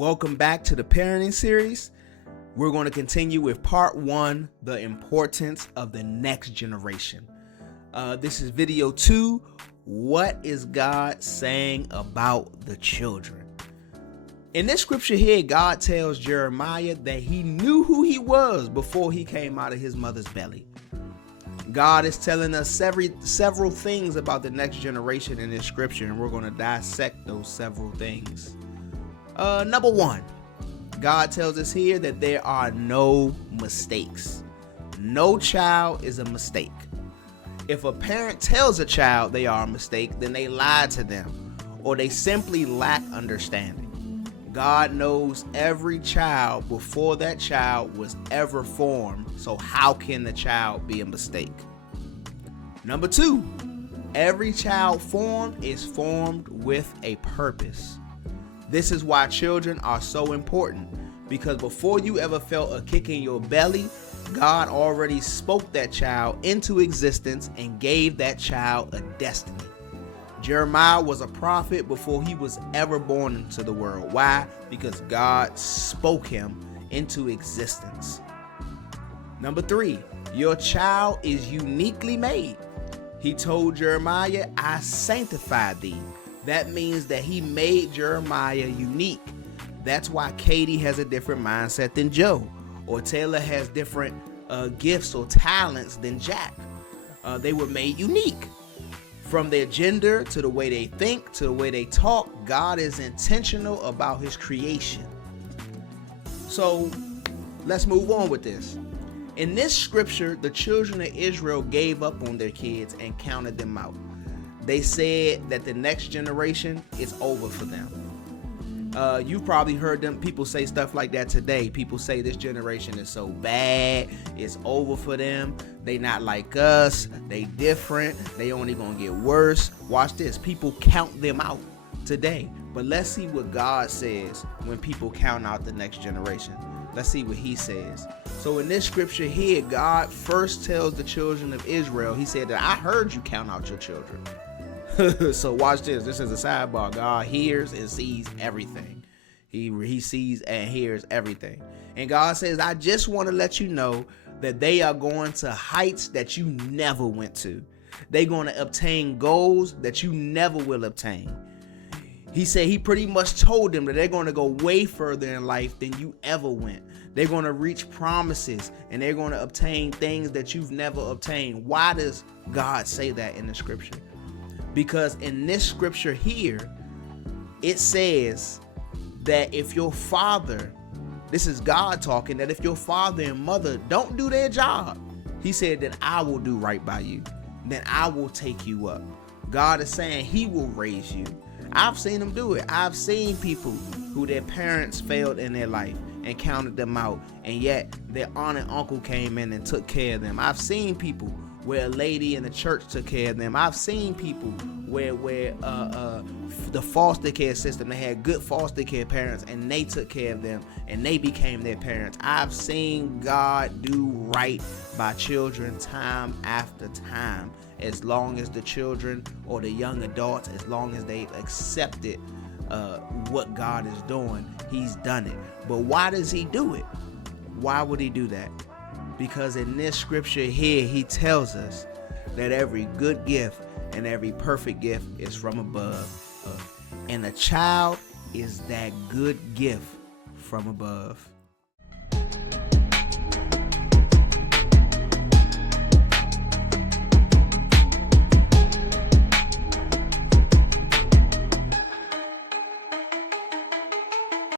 Welcome back to the parenting series. We're going to continue with part 1, the importance of the next generation. This is video 2, what is God saying about the children? In this scripture here, God tells Jeremiah that he knew who he was before he came out of his mother's belly. God is telling us several things about the next generation in this scripture, and we're going to dissect those several things. Number 1, God tells us here that there are no mistakes. No child is a mistake. If a parent tells a child they are a mistake, then they lie to them, or they simply lack understanding. God knows every child before that child was ever formed, so how can the child be a mistake? Number 2, every child formed is formed with a purpose. This is why children are so important, because before you ever felt a kick in your belly, God already spoke that child into existence and gave that child a destiny. Jeremiah was a prophet before he was ever born into the world. Why? Because God spoke him into existence. Number 3, your child is uniquely made. He told Jeremiah, I sanctified thee. That means that he made Jeremiah unique. That's why Katie has a different mindset than Joe, or Taylor has different gifts or talents than Jack. They were made unique. From their gender to the way they think to the way they talk, God is intentional about his creation. So let's move on with this. In this scripture, the children of Israel gave up on their kids and counted them out. They said that the next generation is over for them. You've probably heard people say stuff like that today. People say this generation is so bad, it's over for them. They not like us, they different, they only gonna get worse. Watch this, people count them out today. But let's see what God says when people count out the next generation. Let's see what he says. So in this scripture here, God first tells the children of Israel, he said that I heard you count out your children. So watch this. This is a sidebar. God hears and sees everything. He sees and hears everything. And God says, I just want to let you know that they are going to heights that you never went to. They're going to obtain goals that you never will obtain. He said he pretty much told them that they're going to go way further in life than you ever went. They're going to reach promises and they're going to obtain things that you've never obtained. Why does God say that in the scripture? Because in this scripture here, it says that if your father, this is God talking, that if your father and mother don't do their job, he said that I will do right by you. Then I will take you up. God is saying he will raise you. I've seen him do it. I've seen people who their parents failed in their life and counted them out, and yet their aunt and uncle came in and took care of them. I've seen people where a lady in the church took care of them. I've seen people where the foster care system, they had good foster care parents and they took care of them and they became their parents. I've seen God do right by children time after time, as long as the children or the young adults, as long as they've accepted what God is doing, he's done it. But why does he do it? Why would he do that? Because in this scripture here, he tells us that every good gift and every perfect gift is from above. And a child is that good gift from above.